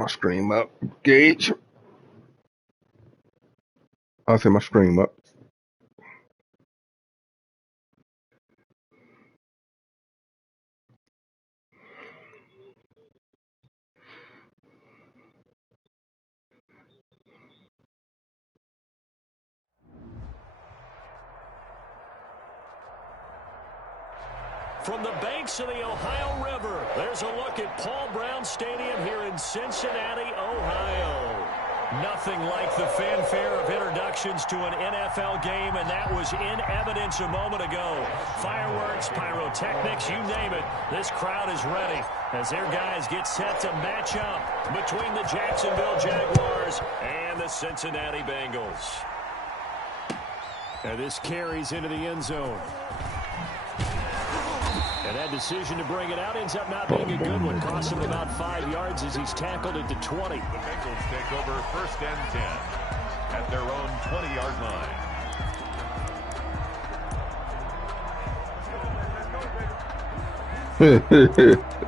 My screen up. Gage. I'll say my screen up. From the banks of the Ohio River, there's a look at Paul Brown Stadium here in Cincinnati, Ohio. Nothing like the fanfare of introductions to an NFL game, and that was in evidence a moment ago. Fireworks, pyrotechnics, you name it. This crowd is ready as their guys get set to match up between the Jacksonville Jaguars and the Cincinnati Bengals. And this carries into the end zone. And that decision to bring it out ends up not being a good one. Cost him about 5 yards as he's tackled it to 20. The Bengals take over 1st and 10 at their own 20-yard line.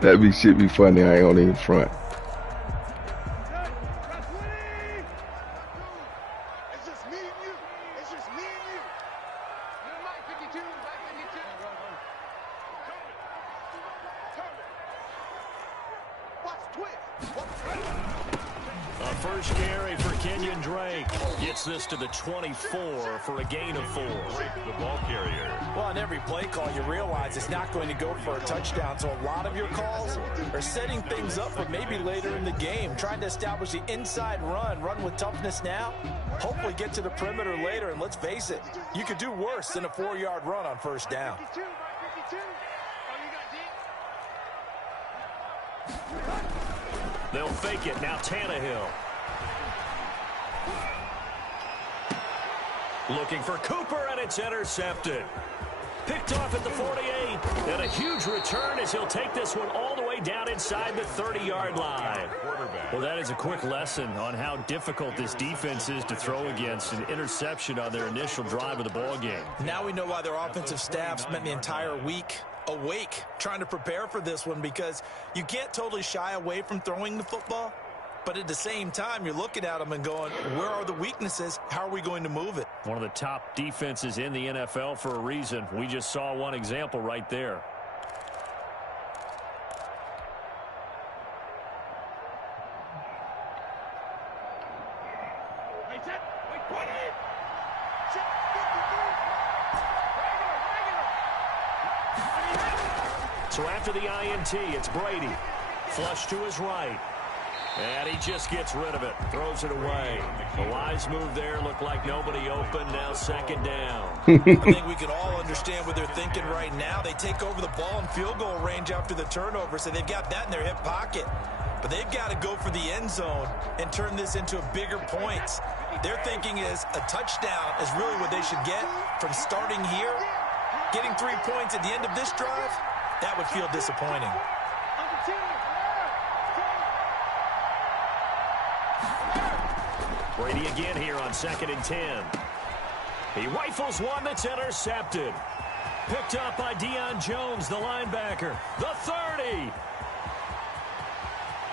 That should be funny. I ain't on in front. This to the 24 for a gain of 4. The ball carrier. Well, on every play call, you realize it's not going to go for a touchdown. So a lot of your calls are setting things up for maybe later in the game, trying to establish the inside run with toughness now, hopefully get to the perimeter later. And let's face it, you could do worse than a 4-yard run on 1st down. They'll fake it. Now Tannehill. Looking for Cooper, and it's intercepted. Picked off at the 48, and a huge return as he'll take this one all the way down inside the 30-yard line. Well, that is a quick lesson on how difficult this defense is to throw against. An interception on their initial drive of the ball game. Now we know why their offensive staff spent the entire week awake trying to prepare for this one, because you can't totally shy away from throwing the football. But at the same time, you're looking at them and going, where are the weaknesses? How are we going to move it? One of the top defenses in the NFL for a reason. We just saw one example right there. So after the INT, it's Brady. Flush to his right. And he just gets rid of it. Throws it away. A wise move there. Looked like nobody open. Now 2nd down. I think we can all understand what they're thinking right now. They take over the ball in field goal range after the turnover, so they've got that in their hip pocket. But they've got to go for the end zone and turn this into a bigger points. Their thinking is a touchdown is really what they should get from starting here. Getting 3 points at the end of this drive, that would feel disappointing. Brady again here on 2nd and 10. He rifles one that's intercepted. Picked up by Deion Jones, the linebacker. The 30.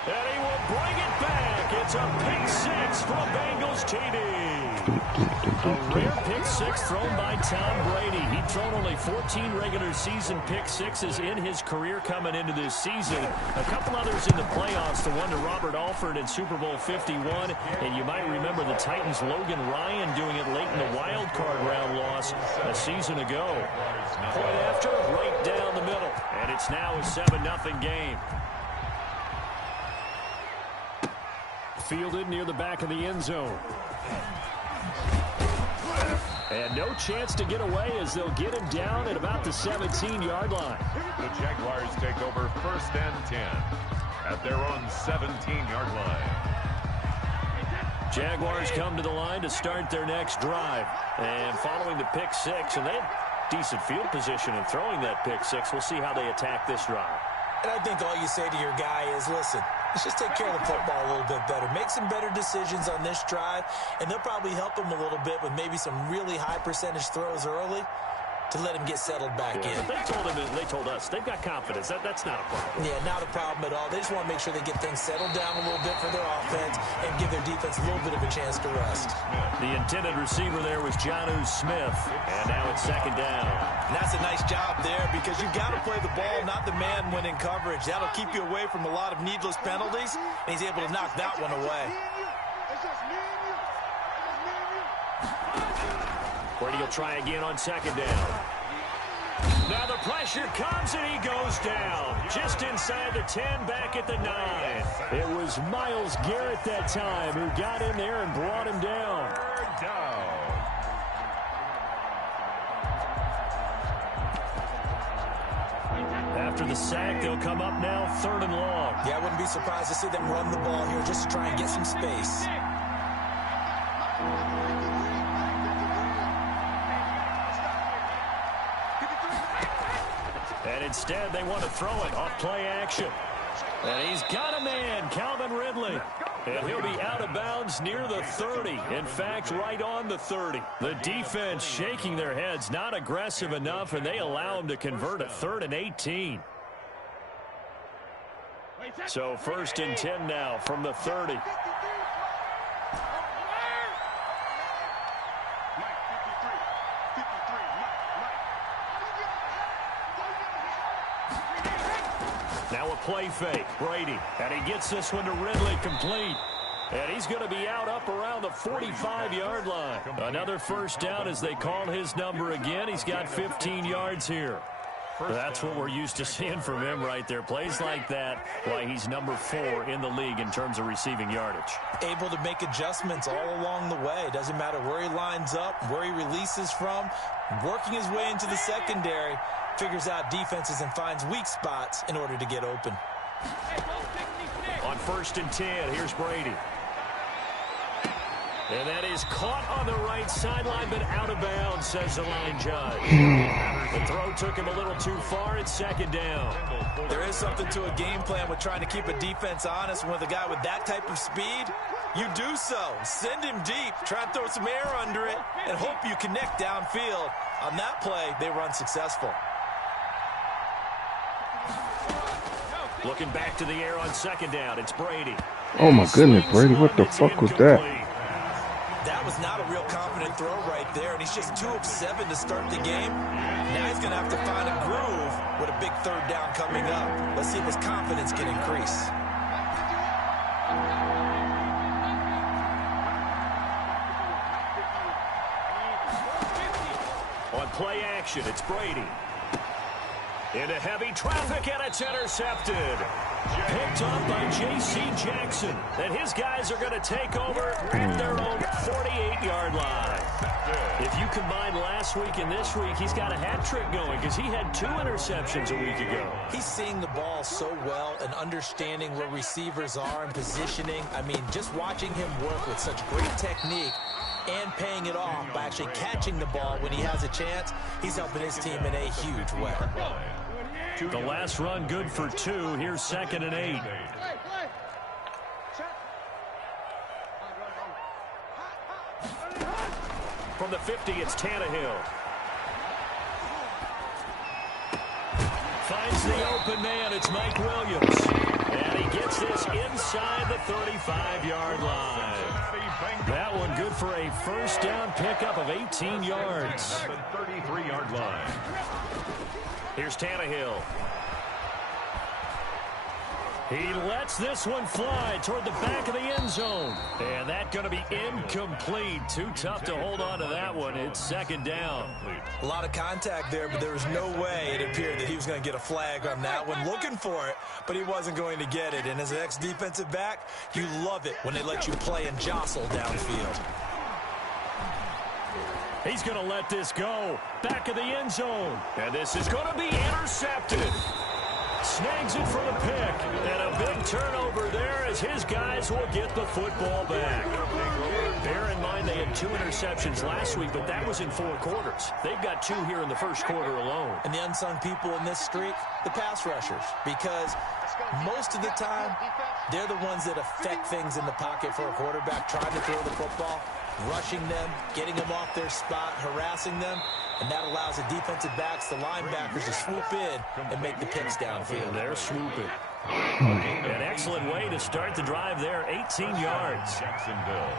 And he will bring it back. It's a pick 6 from Bengals TD. A rare pick 6 thrown by Tom Brady. He'd thrown only 14 regular season pick 6s in his career coming into this season. A couple others in the playoffs, the one to Robert Alford in Super Bowl 51. And you might remember the Titans' Logan Ryan doing it late in the wild card round loss a season ago. Point after, right down the middle. And it's now a 7-0 game. Fielded near the back of the end zone. And no chance to get away as they'll get him down at about the 17-yard line. The Jaguars take over 1st and 10 at their own 17-yard line. Jaguars come to the line to start their next drive. And following the pick 6, and they have decent field position in throwing that pick 6. We'll see how they attack this drive. And I think all you say to your guy is, listen, let's just take care of the football a little bit better. Make some better decisions on this drive, and they'll probably help him a little bit with maybe some really high percentage throws early. to let him get settled back in. They told us they've got confidence. That's not a problem. Yeah, not a problem at all. They just want to make sure they get things settled down a little bit for their offense and give their defense a little bit of a chance to rest. The intended receiver there was Jonnu Smith, and now it's second down. And that's a nice job there because you've got to play the ball, not the man when in coverage. That'll keep you away from a lot of needless penalties, and he's able to knock that one away. Brady will try again on second down. Now the pressure comes and he goes down. Just inside the 10, back at the 9. It was Myles Garrett that time who got in there and brought him down. After the sack, they'll come up now 3rd and long. Yeah, I wouldn't be surprised to see them run the ball here just to try and get some space. And instead, they want to throw it off play action. And he's got a man, Calvin Ridley. And he'll be out of bounds near the 30. In fact, right on the 30. The defense shaking their heads, not aggressive enough, and they allow him to convert a 3rd and 18. So 1st and 10 now from the 30. Now a play fake, Brady, and he gets this one to Ridley complete. And he's going to be out up around the 45-yard line. Another first down as they call his number again. He's got 15 yards here. That's what we're used to seeing from him right there. Plays like that, why he's number 4 in the league in terms of receiving yardage. Able to make adjustments all along the way. Doesn't matter where he lines up, where he releases from. Working his way into the secondary. Figures out defenses and finds weak spots in order to get open. On 1st and 10, here's Brady. And that is caught on the right sideline, but out of bounds, says the line judge. The throw took him a little too far. It's 2nd down. There is something to a game plan with trying to keep a defense honest. With a guy with that type of speed, you do so. Send him deep. Try and throw some air under it and hope you connect downfield. On that play, they were unsuccessful. Looking back to the air on 2nd down. It's Brady. Oh my goodness, Brady, what the fuck was that? That was not a real confident throw right there, and he's just 2 of 7 to start the game. Now he's going to have to find a groove with a big 3rd down coming up. Let's see if his confidence can increase. On play action, it's Brady. Into heavy traffic, and it's intercepted. Picked up by J.C. Jackson. And his guys are going to take over at their own 48-yard line. If you combine last week and this week, he's got a hat trick going because he had 2 interceptions a week ago. He's seeing the ball so well and understanding where receivers are and positioning. I mean, just watching him work with such great technique and paying it off by actually catching the ball when he has a chance, he's helping his team in a huge way. The last run good for 2. Here's 2nd and 8. From the 50, it's Tannehill. Finds the open man. It's Mike Williams. And he gets this inside the 35-yard line. That one good for a first down pickup of 18 yards. 33-yard line. Here's Tannehill. He lets this one fly toward the back of the end zone. And that's going to be incomplete. Too tough to hold on to that one. It's 2nd down. A lot of contact there, but there was no way it appeared that he was going to get a flag on that one. Looking for it, but he wasn't going to get it. And as an ex-defensive back, you love it when they let you play and jostle downfield. He's going to let this go. Back of the end zone. And this is going to be intercepted. Snags it for the pick. And a big turnover there as his guys will get the football back. Bear in mind they had 2 interceptions last week, but that was in 4 quarters. They've got 2 here in the first quarter alone. And the unsung people in this streak, the pass rushers, because most of the time, they're the ones that affect things in the pocket for a quarterback, trying to throw the football, rushing them, getting them off their spot, harassing them. And that allows the defensive backs, the linebackers, to swoop in and make the picks downfield. They're swooping. An excellent way to start the drive there, 18 yards. Jacksonville.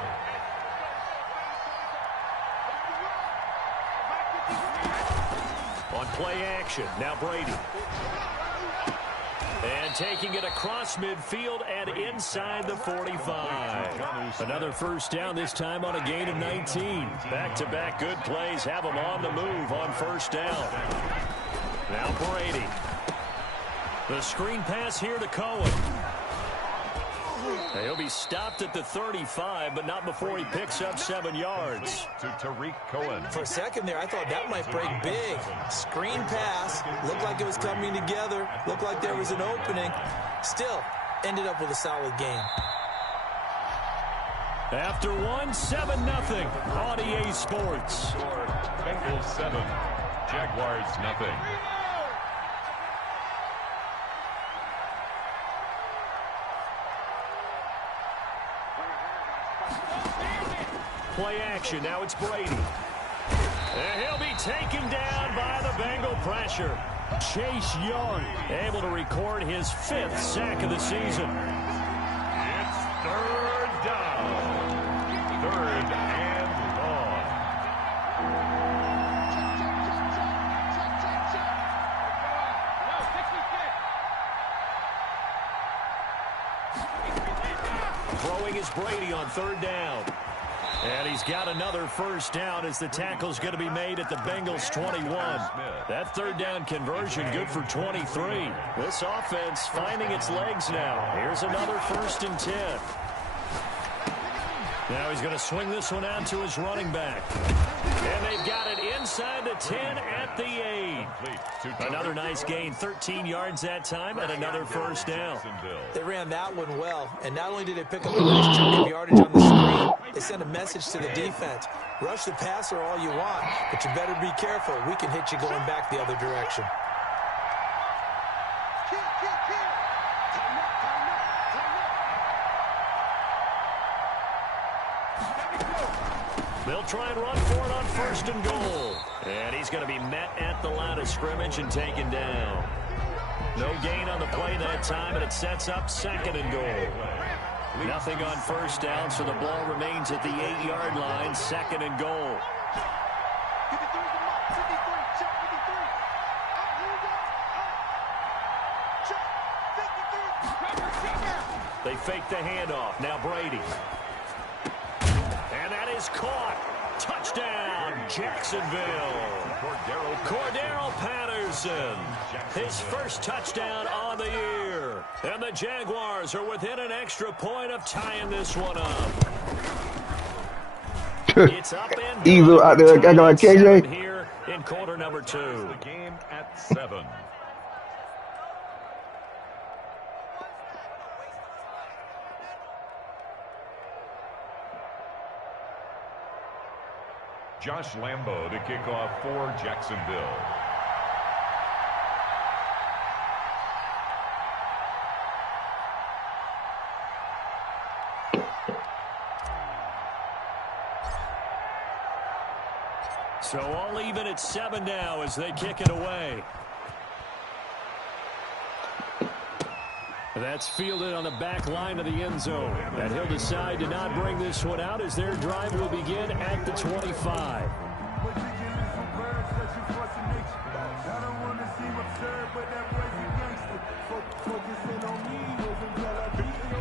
On play action, now Brady. And taking it across midfield and inside the 45. Another first down, this time on a gain of 19. Back-to-back good plays have them on the move on first down. Now Brady. The screen pass here to Cohen. He'll be stopped at the 35, but not before he picks up 7 yards. To Tariq Cohen. For a second there, I thought that might break big. Screen pass. Looked like it was coming together. Looked like there was an opening. Still, ended up with a solid game. After one, 7-0 on EA Sports. Score, Bengals 7, Jaguars nothing. Play action, now it's Brady. And he'll be taken down by the Bengal pressure. Chase Young able to record his 5th sack of the season. It's third down. Third and long. Throwing is Brady on third down. And he's got another first down as the tackle's going to be made at the Bengals 21. That third down conversion good for 23. This offense finding its legs now. Here's another 1st and 10. Now he's going to swing this one out to his running back. And they've got it inside the 10 at the 8. Another nice gain, 13 yards that time, and another first down. They ran that one well, and not only did they pick up a nice chunk of yardage on the screen, they sent a message to the defense. Rush the passer all you want, but you better be careful. We can hit you going back the other direction. They'll try and run for it on 1st and goal. And he's going to be met at the line of scrimmage and taken down. No gain on the play that time, and it sets up 2nd and goal. Nothing on first down, so the ball remains at the 8-yard line, 2nd and goal. They fake the handoff. Now Brady. And that is caught. Touchdown, Jacksonville. Cordero Patterson. His first touchdown on the year. And the Jaguars are within an extra point of tying this one up. It's up and Evil out there, I got KJ here in quarter number 2. The game at 7. Josh Lambo to kick off for Jacksonville. So all even at 7 now as they kick it away. That's fielded on the back line of the end zone. And he'll decide to not bring this one out as their drive will begin at the 25.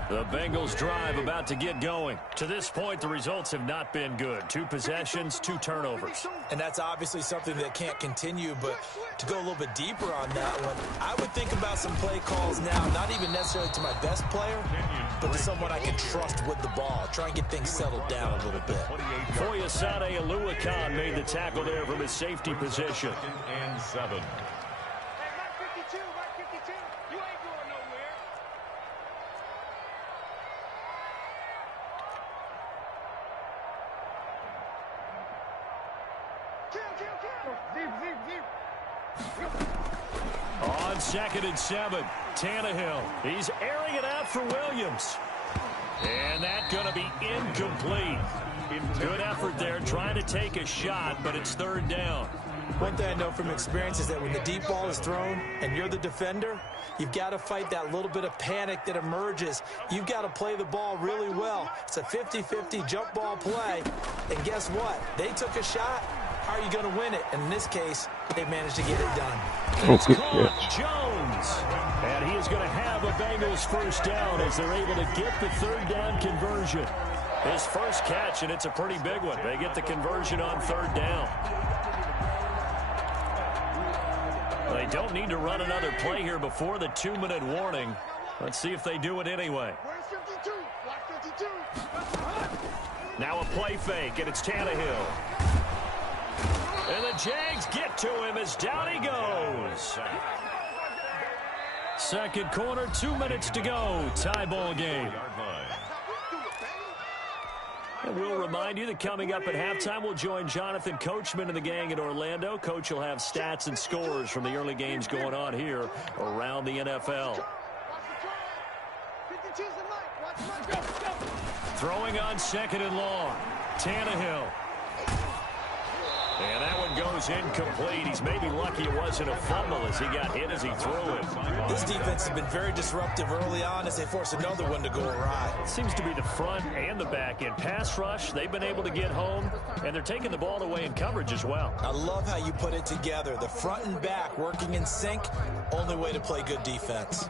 The Bengals drive about to get going. To this point, the results have not been good. 2 possessions, 2 turnovers. And that's obviously something that can't continue, but to go a little bit deeper on that one, I would think about some play calls now, not even necessarily to my best player, but to someone I can trust with the ball. Try and get things settled down a little bit. Foyesade Aluakan made the tackle there from his safety position. And 7. On 2nd and 7, Tannehill. He's airing it out for Williams. And that's going to be incomplete. Good effort there trying to take a shot, but it's 3rd down. One thing I know from experience is that when the deep ball is thrown and you're the defender, you've got to fight that little bit of panic that emerges. You've got to play the ball really well. It's a 50-50 jump ball play. And guess what? They took a shot. How are you going to win it? And in this case, they managed to get it done. It's caught Jones. And he is going to have a Bengals first down as they're able to get the third down conversion. His first catch, and it's a pretty big one. They get the conversion on third down. They don't need to run another play here before the 2-minute warning. Let's see if they do it anyway. Now a play fake, and it's Tannehill. And the Jags get to him as down he goes. Second quarter, 2 minutes to go. Tie ball game. And we'll remind you that coming up at halftime, we'll join Jonathan Coachman and the gang in Orlando. Coach will have stats and scores from the early games going on here around the NFL. Throwing on second and long. Tannehill. And that one goes incomplete. He's maybe lucky it wasn't a fumble as he got hit as he threw it. This defense has been very disruptive early on as they force another one to go awry. It seems to be the front and the back end. Pass rush, they've been able to get home, and they're taking the ball away in coverage as well. I love how you put it together. The front and back working in sync, only way to play good defense.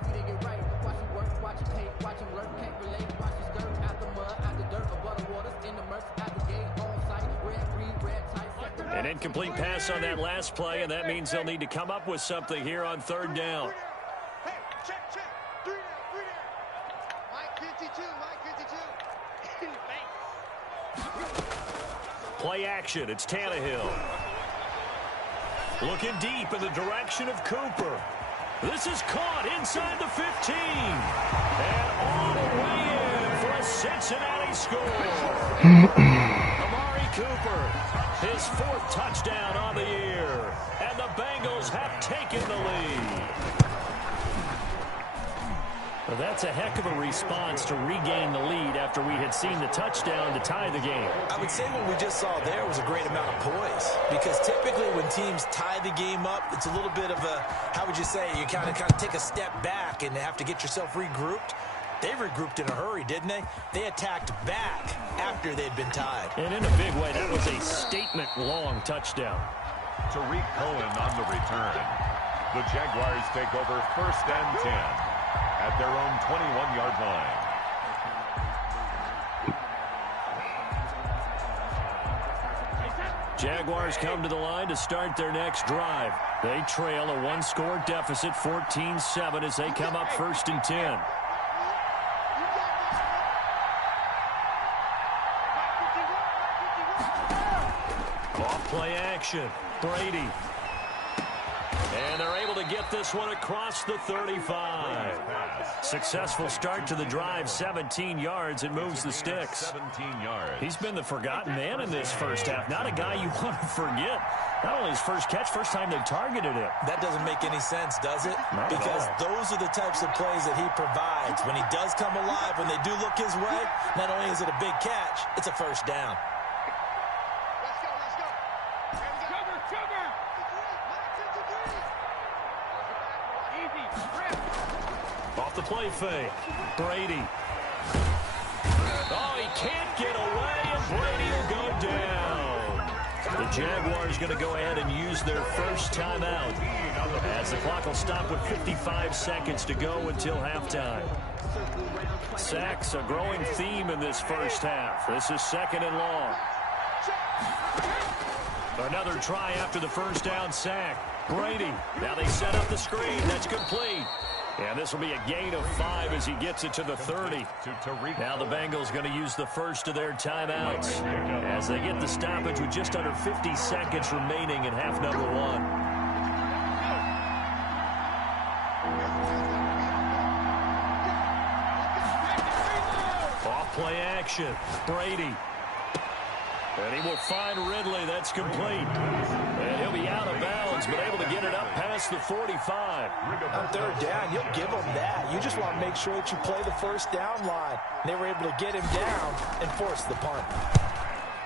An incomplete pass on that last play, and that means they'll need to come up with something here on third down. Hey, check. 3 down. Mike 52. Play action. It's Tannehill. Looking deep in the direction of Cooper. This is caught inside the 15. And all the way in for a Cincinnati score. Amari Cooper, his 4th touchdown on the year. And the Bengals have taken the lead. Well, that's a heck of a response to regain the lead after we had seen the touchdown to tie the game. I would say what we just saw there was a great amount of poise, because typically when teams tie the game up, it's a little bit of a, how would you say, you kind of take a step back and have to get yourself regrouped. They regrouped in a hurry, didn't they? They attacked back after they'd been tied. And in a big way, that was a statement-long touchdown. Tariq Cohen on the return. The Jaguars take over 1st and 10 at their own 21-yard line. Jaguars come to the line to start their next drive. They trail a 1-score deficit, 14-7, as they come up 1st and 10. Play action. Brady. And they're able to get this one across the 35. Successful start to the drive, 17 yards, and moves the sticks. 17 yards. He's been the forgotten man in this first half. Not a guy you want to forget. Not only his first catch, first time they've targeted him. That doesn't make any sense, does it? Not because those are the types of plays that he provides. When he does come alive, when they do look his way, not only is it a big catch, it's a first down. Off the play fake. Brady. Oh, he can't get away, and Brady will go down. The Jaguars going to go ahead and use their first timeout, as the clock will stop with 55 seconds to go until halftime. Sacks, a growing theme in this first half. This is 2nd and long. Another try after the first down sack. Brady. Now they set up the screen. That's complete. And this will be a gain of 5 as he gets it to the 30. Now the Bengals going to use the first of their timeouts as they get the stoppage with just under 50 seconds remaining in half number 1. Off play action. Brady. And he will find Ridley. That's complete. And he'll be out of bounds, but able to get it up past the 45. On third down, you'll give them that. You just want to make sure that you play the first down line. They were able to get him down and force the punt.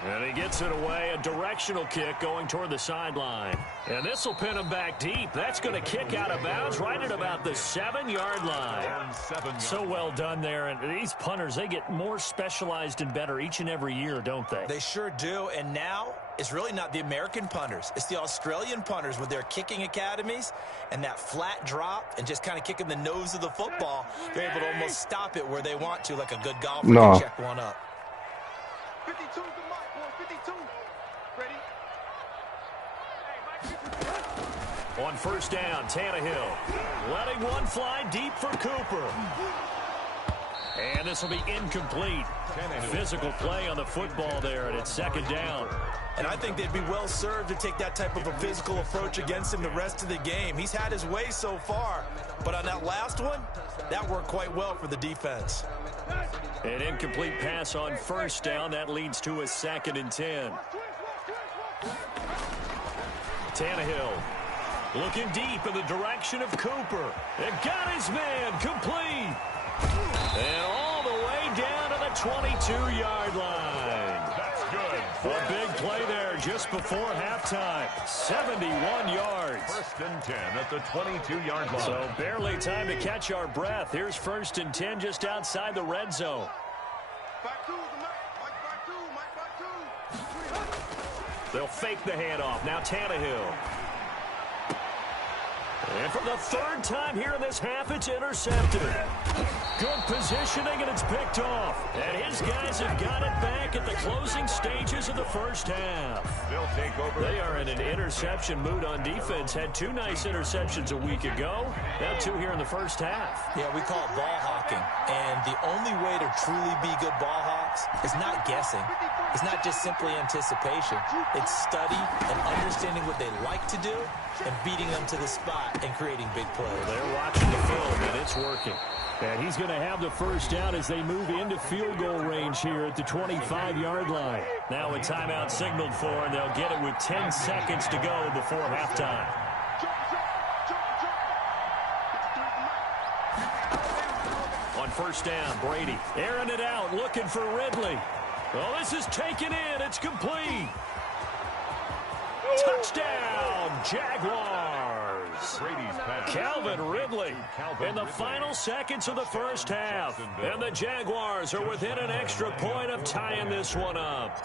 And he gets it away, a directional kick going toward the sideline. And this will pin him back deep. That's going to kick out of bounds right at about the 7-yard line. So well done there. And these punters, they get more specialized and better each and every year, don't they? They sure do. And now it's really not the American punters. It's the Australian punters with their kicking academies and that flat drop and just kind of kicking the nose of the football. They're able to almost stop it where they want to, like a good golfer can check one up. 52's the mark, boy. 52. Ready? On first down, Tannehill letting one fly deep for Cooper. And this will be incomplete. Physical play on the football there, and it's second down. And I think they'd be well served to take that type of a physical approach against him the rest of the game. He's had his way so far, but on that last one, that worked quite well for the defense. An incomplete pass on first down. That leads to a 2nd and 10. Tannehill looking deep in the direction of Cooper. And got his man complete. And all the way down to the 22-yard line. That's good. A big play there just before halftime. 71 yards. 1st and 10 at the 22-yard line. So barely time to catch our breath. Here's 1st and 10 just outside the red zone. Back two, Mike 2. They'll fake the handoff. Now Tannehill. And for the 3rd time here in this half, it's intercepted. Good positioning, and it's picked off. And his guys have got it back at the closing stages of the first half. They'll take over. They are in an interception mood on defense. Had 2 nice interceptions a week ago. Now 2 here in the first half. Yeah, we call it ball hawking. And the only way to truly be good ball hawks is not guessing. It's not just simply anticipation. It's study and understanding what they like to do and beating them to the spot and creating big plays. They're watching the film, and it's working. And he's going to have the first down as they move into field goal range here at the 25-yard line. Now a timeout signaled for, and they'll get it with 10 seconds to go before halftime. On first down, Brady airing it out, looking for Ridley. Well, this is taken in. It's complete. Touchdown, Jaguars. Calvin Ridley in the final seconds of the first half. And the Jaguars are within an extra point of tying this one up.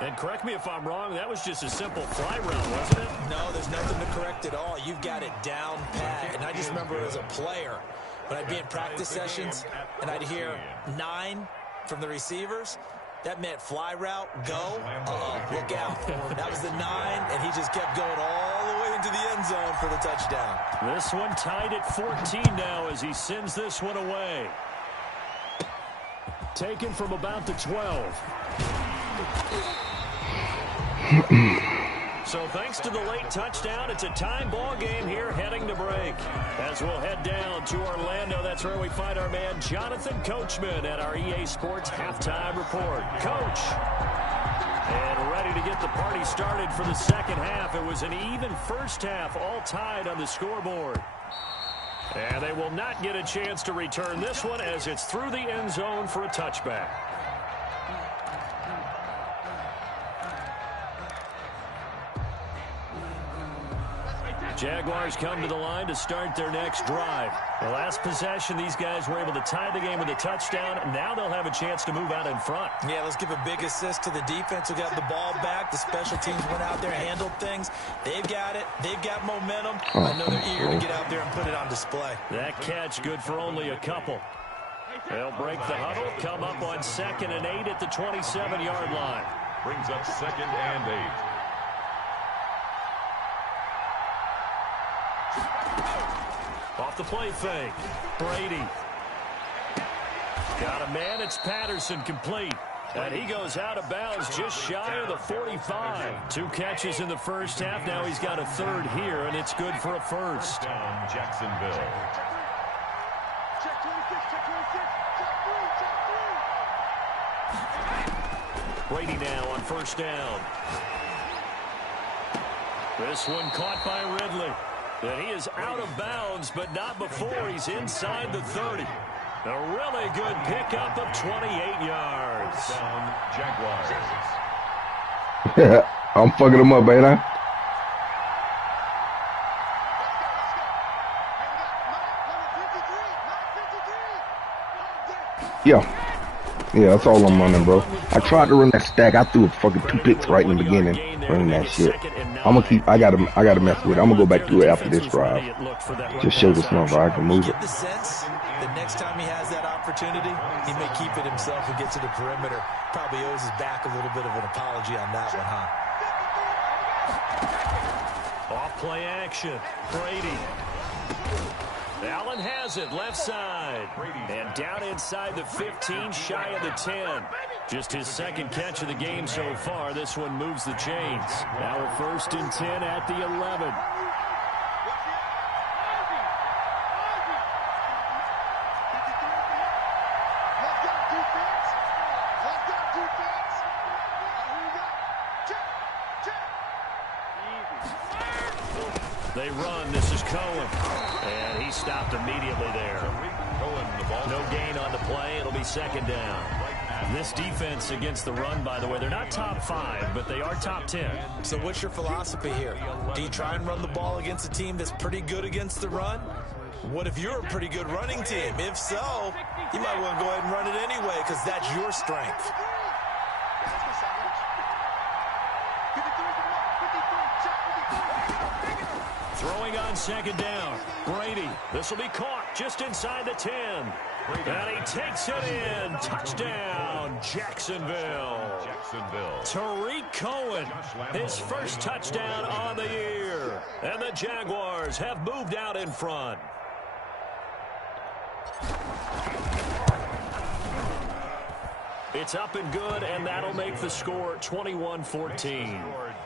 And correct me if I'm wrong, that was just a simple fly route, wasn't it? No, there's nothing to correct at all. You've got it down pat. And I just remember as a player, when I'd be in practice sessions and I'd hear 9 from the receivers, that meant fly route, go, look out. That was the 9, and he just kept going all the way into the end zone for the touchdown. This one tied at 14 now as he sends this one away. Taken from about the 12. So thanks to the late touchdown, it's a time ball game here heading to break. As we'll head down to Orlando, that's where we find our man Jonathan Coachman at our EA Sports Halftime Report. Coach, and ready to get the party started for the second half. It was an even first half, all tied on the scoreboard. And they will not get a chance to return this one as it's through the end zone for a touchback. Jaguars come to the line to start their next drive. The last possession, these guys were able to tie the game with a touchdown. Now they'll have a chance to move out in front. Yeah, let's give a big assist to the defense who got the ball back. The special teams went out there, handled things. They've got it. They've got momentum. I know they're eager to get out there and put it on display. That catch good for only a couple. They'll break the huddle, come up on 2nd and 8 at the 27-yard line. Brings up 2nd and 8. Off the play fake. Brady. Got a man. It's Patterson complete. And he goes out of bounds just shy of the 45. 2 catches in the first half. Now he's got a 3rd here, and it's good for a first. Down Jacksonville. Check 26, check 26, check 3, check 3. Brady now on first down. This one caught by Ridley. And he is out of bounds, but not before he's inside the 30. A really good pickup of 28 yards. Down, Jaguars. I'm fucking them up, ain't I? Yeah, that's all I'm running, bro. I tried to run that stack. I threw a fucking 2 picks right in the beginning, running that shit. I'm gonna keep. I gotta mess with it. I'm gonna go back to it after this drive. Just show this number I can move it. Get the sense that next time he has that opportunity, he may keep it himself and get to the perimeter. Probably owes his back a little bit of an apology on that one, huh? Off play action. Brady. Allen has it, left side. And down inside the 15, shy of the 10. Just his second catch of the game so far. This one moves the chains. Now a 1st and 10 at the 11. They run. This is Cohen. And he stopped immediately there. No gain on the play. It'll be 2nd down. This defense against the run, by the way, they're not top 5, but they are top 10. So what's your philosophy here? Do you try and run the ball against a team that's pretty good against the run? What if you're a pretty good running team? If so, you might want to go ahead and run it anyway because that's your strength. Throwing on 2nd down. Brady. This will be caught just inside the 10. And he takes it in. Touchdown, Jacksonville. Tariq Cohen, his first touchdown on the year. And the Jaguars have moved out in front. It's up and good, and that'll make the score 21-14.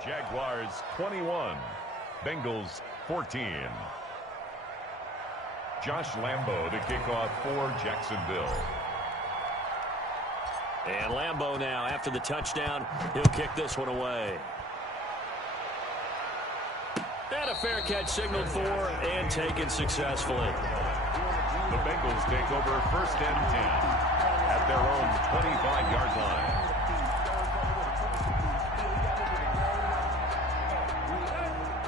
Jaguars 21, Bengals 14. Josh Lambo to kick off for Jacksonville. And Lambo now, after the touchdown, he'll kick this one away. And a fair catch signaled for and taken successfully. The Bengals take over 1st and 10 at their own 25-yard line.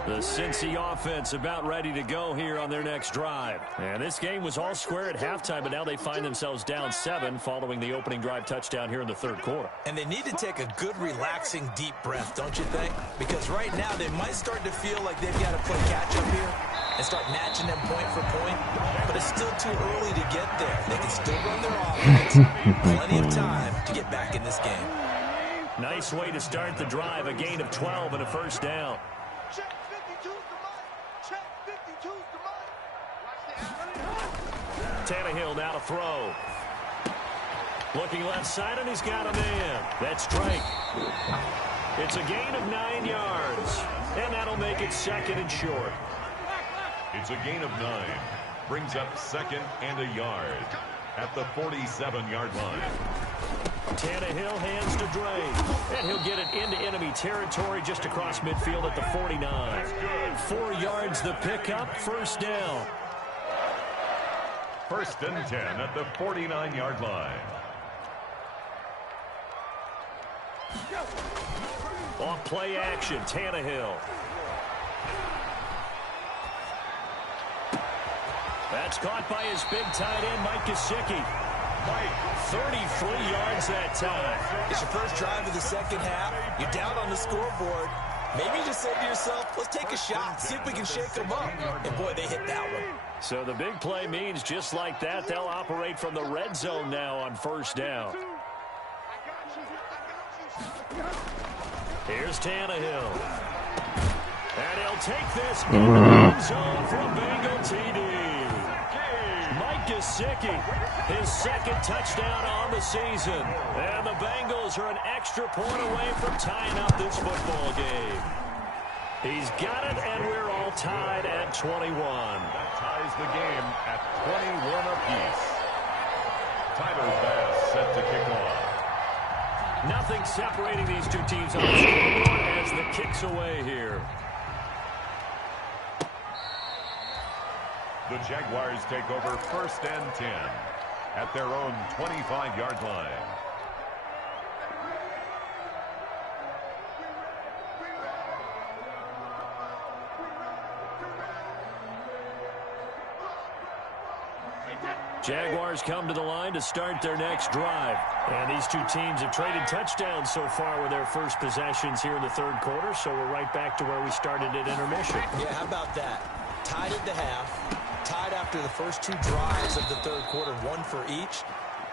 The Cincy offense about ready to go here on their next drive. And this game was all square at halftime, but now they find themselves down 7 following the opening drive touchdown here in the 3rd quarter. And they need to take a good, relaxing, deep breath, don't you think? Because right now they might start to feel like they've got to play catch-up here and start matching them point for point. But it's still too early to get there. They can still run their offense. Plenty of time to get back in this game. Nice way to start the drive. A gain of 12 and a 1st down. Tannehill now to throw. Looking left side, and he's got a man. That's Drake. It's a gain of 9 yards, and that'll make it 2nd and short. It's a gain of 9. Brings up 2nd and a yard at the 47-yard line. Tannehill hands to Drake, and he'll get it into enemy territory just across midfield at the 49. 4 yards the pickup, 1st down. 1st and 10 at the 49-yard line. Off play action, Tannehill. That's caught by his big tight end, Mike Gesicki. 33 yards that time. It's your first drive of the 2nd half. You're down on the scoreboard. Maybe you just said to yourself, let's take a shot, see if we can shake them up. And boy, they hit that one. So the big play means just like that, they'll operate from the red zone now on 1st down. Here's Tannehill. And he'll take this in the red zone for a Bengal TD. Mike Gesicki, his 2nd touchdown on the season. And the Bengals are an extra point away from tying up this football game. He's got it, and we're all tied at 21. That ties the game at 21 apiece. Tyler Bass set to kick off. Nothing separating these two teams on the scoreboard as the kick's away here. The Jaguars take over 1st and 10 at their own 25-yard line. Jaguars come to the line to start their next drive. And these two teams have traded touchdowns so far with their first possessions here in the third quarter, so we're right back to where we started at intermission. Yeah, how about that? Tied at the half, tied after the first two drives of the third quarter, one for each.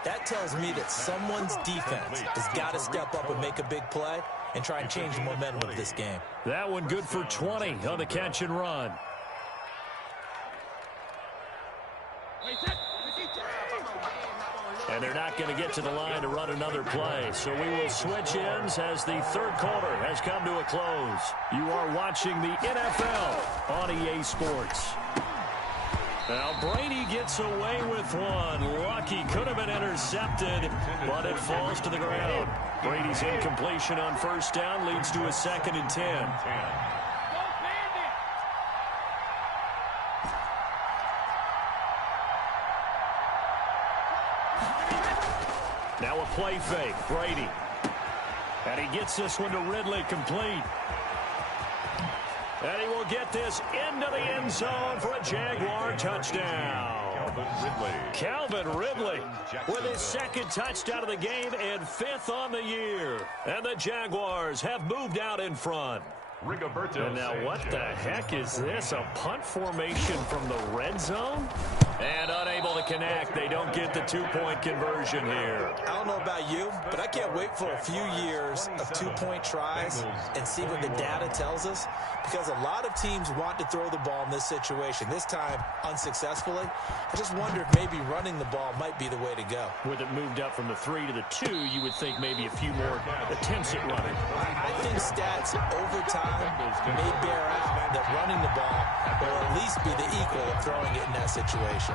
That tells me that someone's defense has got to step up and make a big play and try and change the momentum of this game. That one good for 20 on the catch and run. And they're not going to get to the line to run another play. So we will switch ends as the third quarter has come to a close. You are watching the NFL on EA Sports. Now Brady gets away with one. Lucky could have been intercepted, but it falls to the ground. Brady's incompletion on first down leads to a 2nd and 10. Now a play fake, Brady. And he gets this one to Ridley, complete. And he will get this into the end zone for a Jaguar touchdown. Calvin Ridley with his 2nd touchdown of the game and 5th on the year. And the Jaguars have moved out in front. And now what the heck is this? A punt formation from the red zone? And unable to connect. They don't get the 2-point conversion here. I don't know about you, but I can't wait for a few years of 2-point tries and see what the data tells us, because a lot of teams want to throw the ball in this situation. This time, unsuccessfully. I just wonder if maybe running the ball might be the way to go. With it moved up from the 3 to the 2, you would think maybe a few more attempts at running. I think stats over time may bear out that running the ball will at least be the equal of throwing it in that situation.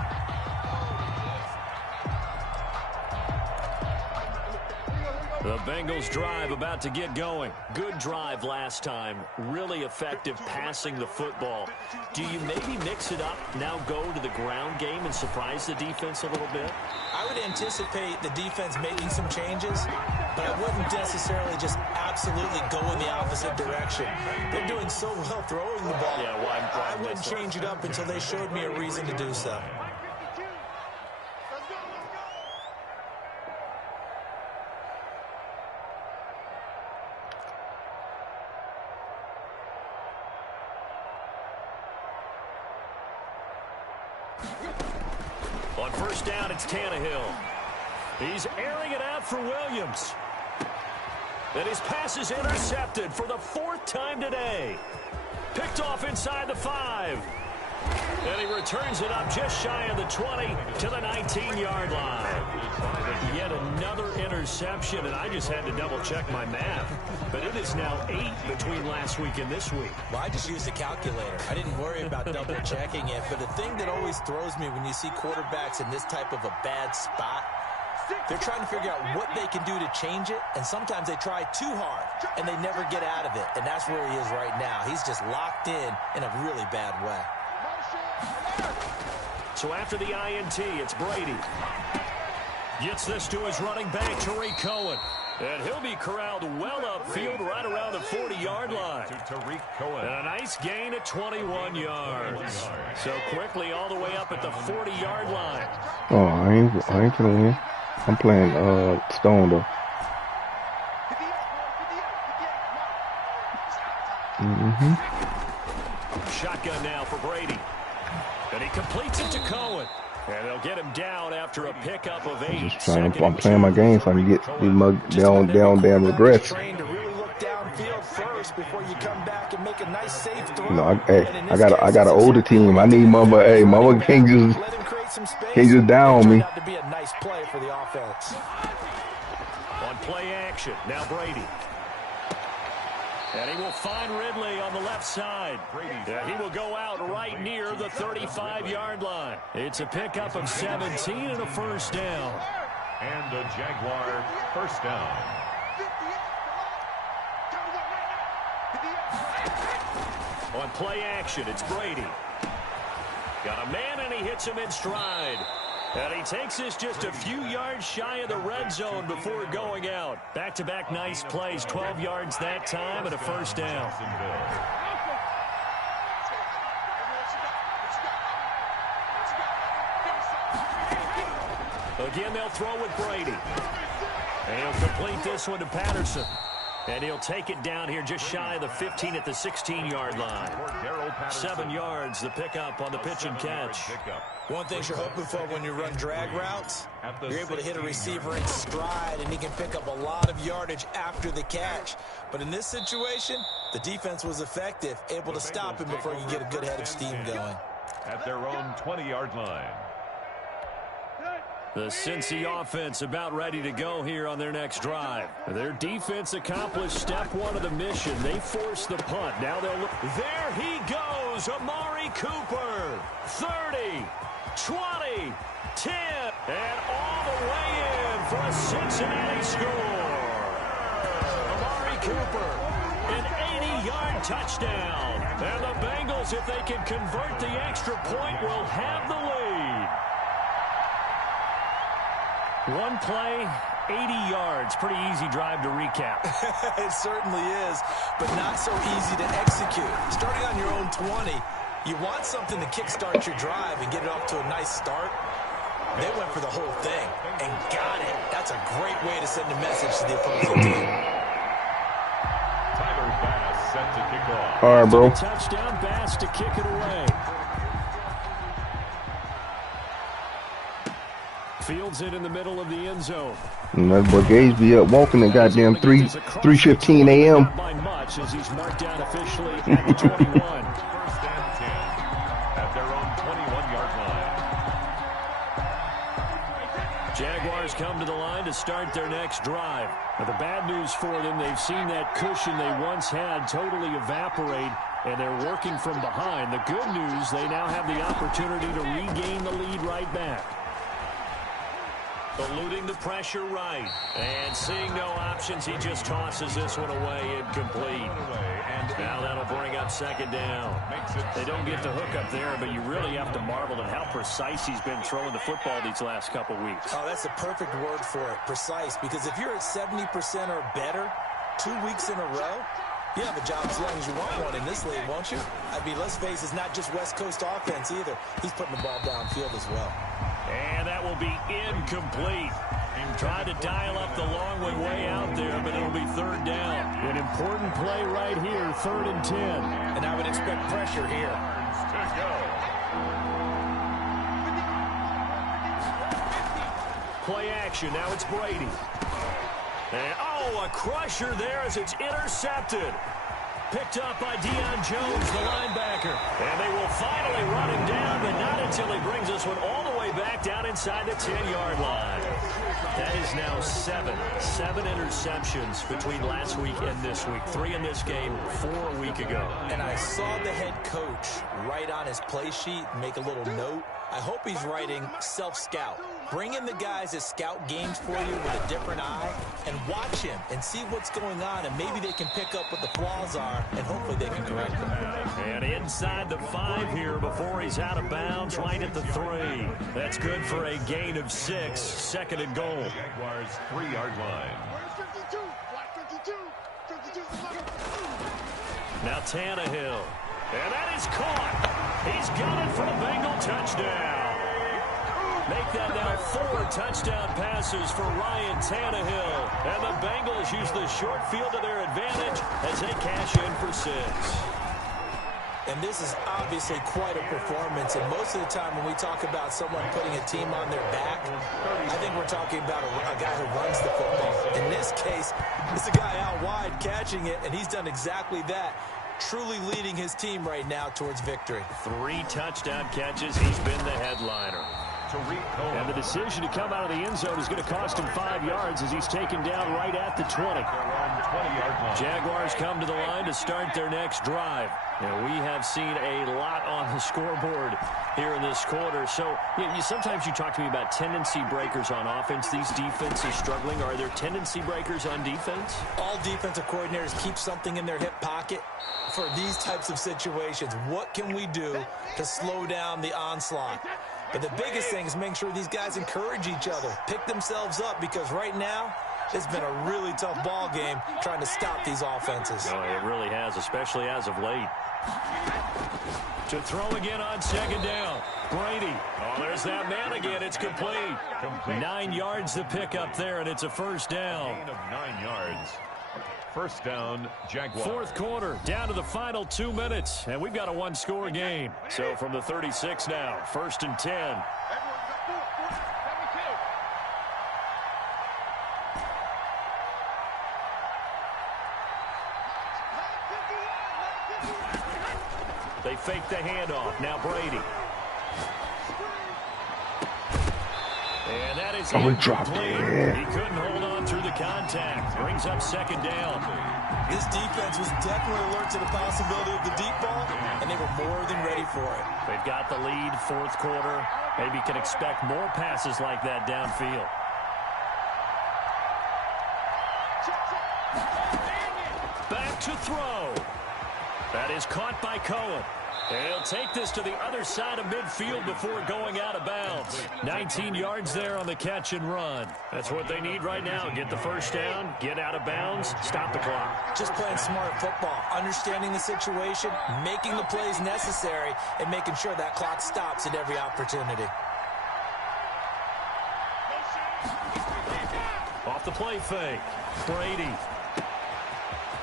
The Bengals drive about to get going. Good drive last time. Really effective passing the football. Do you maybe mix it up, now go to the ground game and surprise the defense a little bit? I would anticipate the defense making some changes, but I wouldn't necessarily just absolutely go in the opposite direction. They're doing so well throwing the ball. Yeah, I wouldn't change it up until they showed me a reason to do so. On first down, it's Tannehill. He's airing it out for Williams. And his pass is intercepted for the 4th time today. Picked off inside the 5. And he returns it up just shy of the 20 to the 19-yard line. Yet another interception, and I just had to double-check my math. But it is now 8 between last week and this week. Well, I just used a calculator. I didn't worry about double-checking it. But the thing that always throws me when you see quarterbacks in this type of a bad spot, they're trying to figure out what they can do to change it, and sometimes they try too hard, and they never get out of it. And that's where he is right now. He's just locked in a really bad way. So after the INT, it's Brady. Gets this to his running back, Tariq Cohen. And he'll be corralled well upfield right around the 40-yard line. To Tariq Cohen. And a nice gain of 21 yards. So quickly all the way up at the 40-yard line. Oh, I ain't gonna win. I'm playing Stone though. Shotgun now for Brady. And he completes it to Cohen. And they'll get him down after a pickup of 8. I'm playing my game so I can get these mugs down damn regrets. No, I got an older team. I need mama. Hey, mama can't just down me. On play action, now Brady. And he will find Ridley on the left side. And he will go out right near the 35-yard line. It's a pickup of 17 and a first down. And a Jaguar first down. On play action, it's Brady. Got a man, and he hits him in stride. And he takes this just a few yards shy of the red zone before going out. Back-to-back nice plays, 12 yards that time and a first down. Again, they'll throw with Brady. And he'll complete this one to Patterson. And he'll take it down here just shy of the 15 at the 16-yard line. 7 yards, the pickup on the pitch and catch. One thing you're hoping for when you run drag routes, you're able to hit a receiver in stride, and he can pick up a lot of yardage after the catch. But in this situation, the defense was effective, able to stop him before he could get a good head of steam going. At their own 20-yard line. The Cincy offense about ready to go here on their next drive. Their defense accomplished step one of the mission. They forced the punt. Now they'll look. There he goes, Amari Cooper. 30, 20, 10, and all the way in for a Cincinnati score. Amari Cooper, an 80-yard touchdown. And the Bengals, if they can convert the extra point, will have the lead. One play, 80 yards. Pretty easy drive to recap. It certainly is, but not so easy to execute. Starting on your own 20, you want something to kickstart your drive and get it off to a nice start. They went for the whole thing and got it. That's a great way to send a message to the opposing team. Tyler Bass set to kick off. All right, bro. Touchdown, Bass to kick it away. Fields it in the middle of the end zone. And that boy Gage be up walking at goddamn 3:15 a.m. By much as he's marked down officially at the 21. First and 10 at their own 21-yard line. Jaguars come to the line to start their next drive. But the bad news for them, they've seen that cushion they once had totally evaporate, and they're working from behind. The good news, they now have the opportunity to regain the lead right back. Eluding the pressure right. And seeing no options, he just tosses this one away incomplete. And now that'll bring up second down. They don't get the hook up there, but you really have to marvel at how precise he's been throwing the football these last couple weeks. Oh, that's a perfect word for it, precise, because if you're at 70% or better 2 weeks in a row, you have a job as long as you want one in this league, won't you? I mean, let's face it, it's not just West Coast offense either. He's putting the ball downfield as well. And that will be incomplete. Tried to dial up the long way out there, but it'll be third down. An important play right here, 3rd and 10. And I would expect pressure here. Play action, now it's Brady. And, a crusher there as it's intercepted. Picked up by Deion Jones, the linebacker. And they will finally run him down, but not until he brings this one all the way back down inside the 10-yard line. That is now 7 interceptions between last week and this week. 3 in this game, 4 a week ago. And I saw the head coach write on his play sheet, make a little note. I hope he's writing self-scout. Bring in the guys that scout games for you with a different eye and watch him and see what's going on, and maybe they can pick up what the flaws are, and hopefully they can correct them. And inside the 5 here before he's out of bounds, right at the 3. That's good for a gain of 6, 2nd and goal. Jaguars 3-yard line. Now Tannehill. And that is caught. He's got it for a Bengal touchdown. Make that now 4 touchdown passes for Ryan Tannehill. And the Bengals use the short field to their advantage as they cash in for 6. And this is obviously quite a performance. And most of the time when we talk about someone putting a team on their back, I think we're talking about a guy who runs the football. In this case, it's a guy out wide catching it, and he's done exactly that. Truly leading his team right now towards victory. 3 touchdown catches. He's been the headliner. And the decision to come out of the end zone is going to cost him 5 yards as he's taken down right at the 20. Jaguars come to the line to start their next drive. Now, we have seen a lot on the scoreboard here in this quarter. So, sometimes you talk to me about tendency breakers on offense. These defenses struggling. Are there tendency breakers on defense? All defensive coordinators keep something in their hip pocket for these types of situations. What can we do to slow down the onslaught? But the biggest thing is making sure these guys encourage each other, pick themselves up, because right now, it's been a really tough ball game trying to stop these offenses. Oh, it really has, especially as of late. To throw again on second down. Brady. Oh, there's that man again. It's complete. 9 yards to pick up there, and it's a first down. Gain of 9 yards. First down, Jaguars. Fourth quarter, down to the final 2 minutes, and we've got a one-score game. So from the 36 now, 1st and 10. They fake the handoff. Now Brady. And that is incomplete. He couldn't hold on through the contact. Brings up second down. This defense was definitely alert to the possibility of the deep ball, and they were more than ready for it. They've got the lead, fourth quarter. Maybe can expect more passes like that downfield. Back to throw. That is caught by Cohen. He'll take this to the other side of midfield before going out of bounds. 19 yards there on the catch and run. That's what they need right now. Get the first down, get out of bounds, stop the clock. Just playing smart football, understanding the situation, making the plays necessary, and making sure that clock stops at every opportunity. Off the play fake. Brady.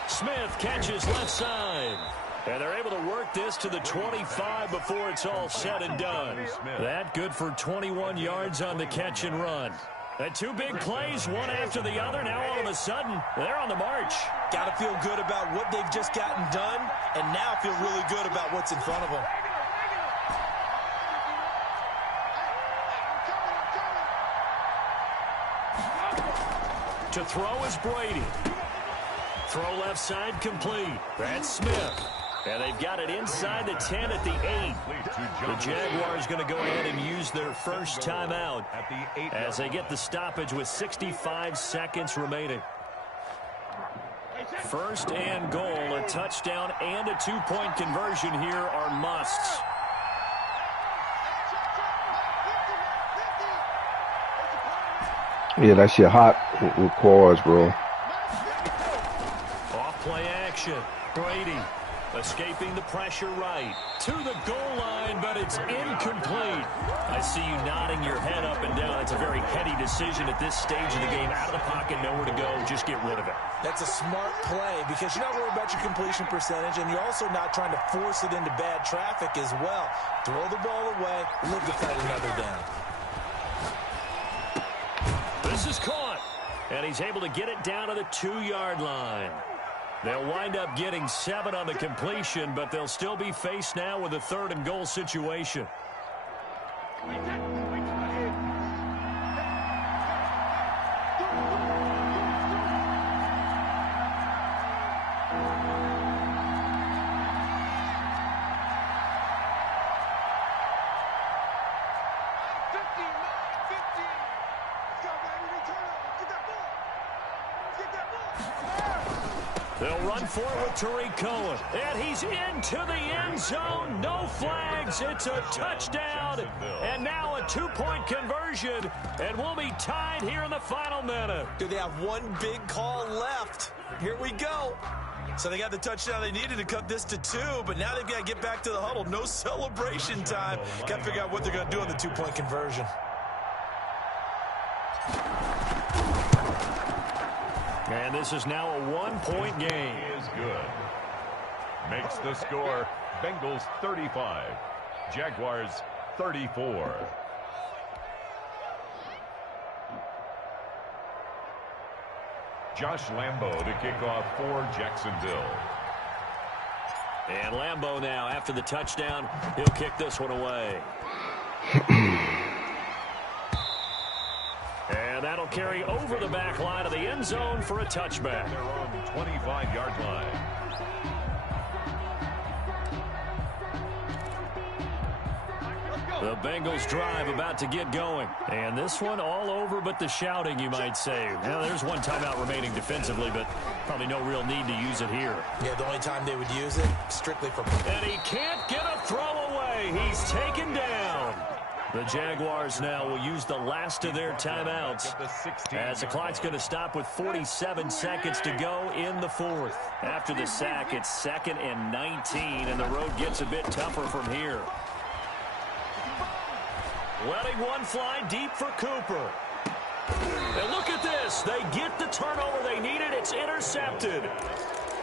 Smith catches left side. And they're able to work this to the 25 before it's all said and done. That good for 21 yards on the catch and run. And 2 big plays, one after the other. Now all of a sudden, they're on the march. Got to feel good about what they've just gotten done, and now feel really good about what's in front of them. To throw is Brady. Throw left side complete. That's Smith. And they've got it inside the 10 at the 8. The Jaguars going to go ahead and use their first timeout as they get the stoppage with 65 seconds remaining. First and goal, a touchdown and a 2-point conversion here are musts. Yeah, that shit hot with quads, bro. Off play action. Brady. Escaping the pressure right. To the goal line, but it's incomplete. I see you nodding your head up and down. It's a very heady decision at this stage of the game. Out of the pocket, nowhere to go. Just get rid of it. That's a smart play because you're not worried about your completion percentage, and you're also not trying to force it into bad traffic as well. Throw the ball away, live to fight another down. This is caught, and he's able to get it down to the 2-yard line. They'll wind up getting 7 on the completion, but they'll still be faced now with a 3rd and goal situation. They'll run forward with Tariq Cohen. And he's into the end zone. No flags. It's a touchdown. And now a 2-point conversion. And we'll be tied here in the final minute. Do they have one big call left? Here we go. So they got the touchdown they needed to cut this to 2, but now they've got to get back to the huddle. No celebration time. Got to figure out what they're going to do on the 2-point conversion. And this is now a 1-point game. He is good. Makes the score Bengals 35, Jaguars 34. Josh Lambo to kick off for Jacksonville. And Lambo now, after the touchdown, he'll kick this one away. And that'll carry over the back line of the end zone for a touchback. Their own 25-yard line. The Bengals drive about to get going. And this one all over but the shouting, you might say. Now, there's one timeout remaining defensively, but probably no real need to use it here. Yeah, the only time they would use it, strictly for... And he can't get a throw away. He's taken down. The Jaguars now will use the last of their timeouts as the clock's going to stop with 47 seconds to go in the fourth. After the sack, it's 2nd and 19, and the road gets a bit tougher from here. Letting one fly deep for Cooper. And look at this. They get the turnover they needed. It's intercepted.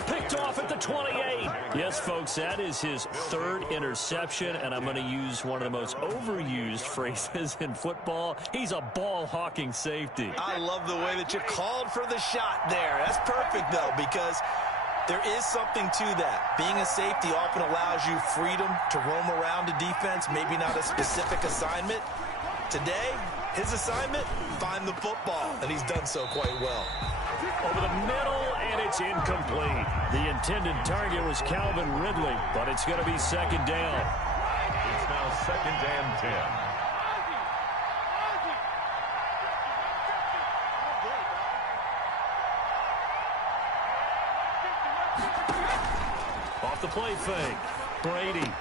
Picked off at the 28. Yes, folks, that is his 3rd interception, and I'm going to use one of the most overused phrases in football. He's a ball-hawking safety. I love the way that you called for the shot there. That's perfect, though, because there is something to that. Being a safety often allows you freedom to roam around the defense, maybe not a specific assignment. Today, his assignment, find the football, and he's done so quite well. Over the middle, and it's incomplete. The intended target was Calvin Ridley, but it's going to be 2nd down. It's now 2nd and 10. Off the play fake. Brady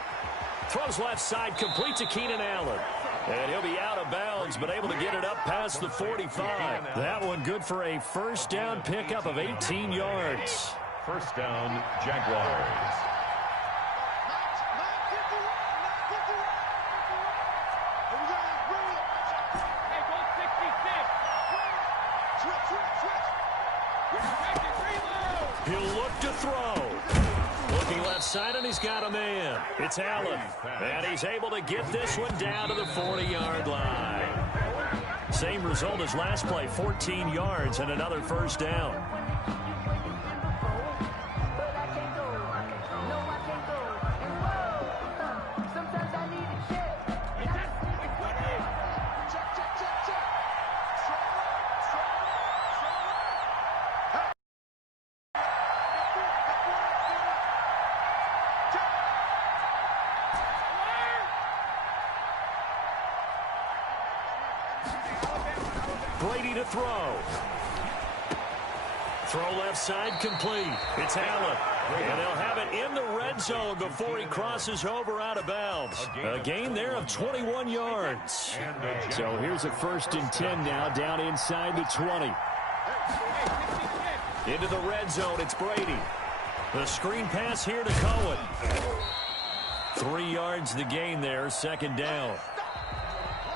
throws left side, complete to Keenan Allen. And he'll be out of bounds, but able to get it up past the 45. That one good for a 1st down pickup of 18 yards. 1st down, Jaguars. He'll look to throw. Looking left side, and he's got a man. It's Allen. And he's able to get this one down to the 40-yard line. Same result as last play, 14 yards and another 1st down. Brady to throw. Throw left side complete. It's Allen. And they'll have it in the red zone before he crosses over out of bounds. A gain there of 21 yards. So here's a 1st and 10 now down inside the 20. Into the red zone, it's Brady. The screen pass here to Cohen. 3 yards the gain there, 2nd down.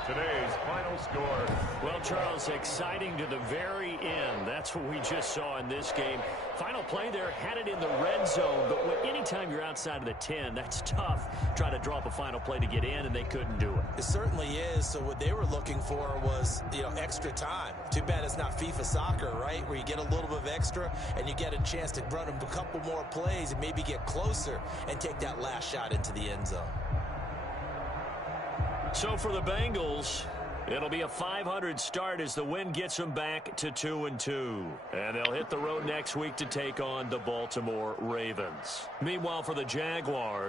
Today's final score. Well, Charles, exciting to the very end. That's what we just saw in this game. Final play there, had it in the red zone, but anytime you're outside of the 10, that's tough. Try to draw up a final play to get in, and they couldn't do it. It certainly is. So what they were looking for was, extra time. Too bad it's not FIFA soccer, right, where you get a little bit of extra and you get a chance to run a couple more plays and maybe get closer and take that last shot into the end zone. So for the Bengals, it'll be a 500 start as the win gets them back to 2-2. And they'll hit the road next week to take on the Baltimore Ravens. Meanwhile, for the Jaguars,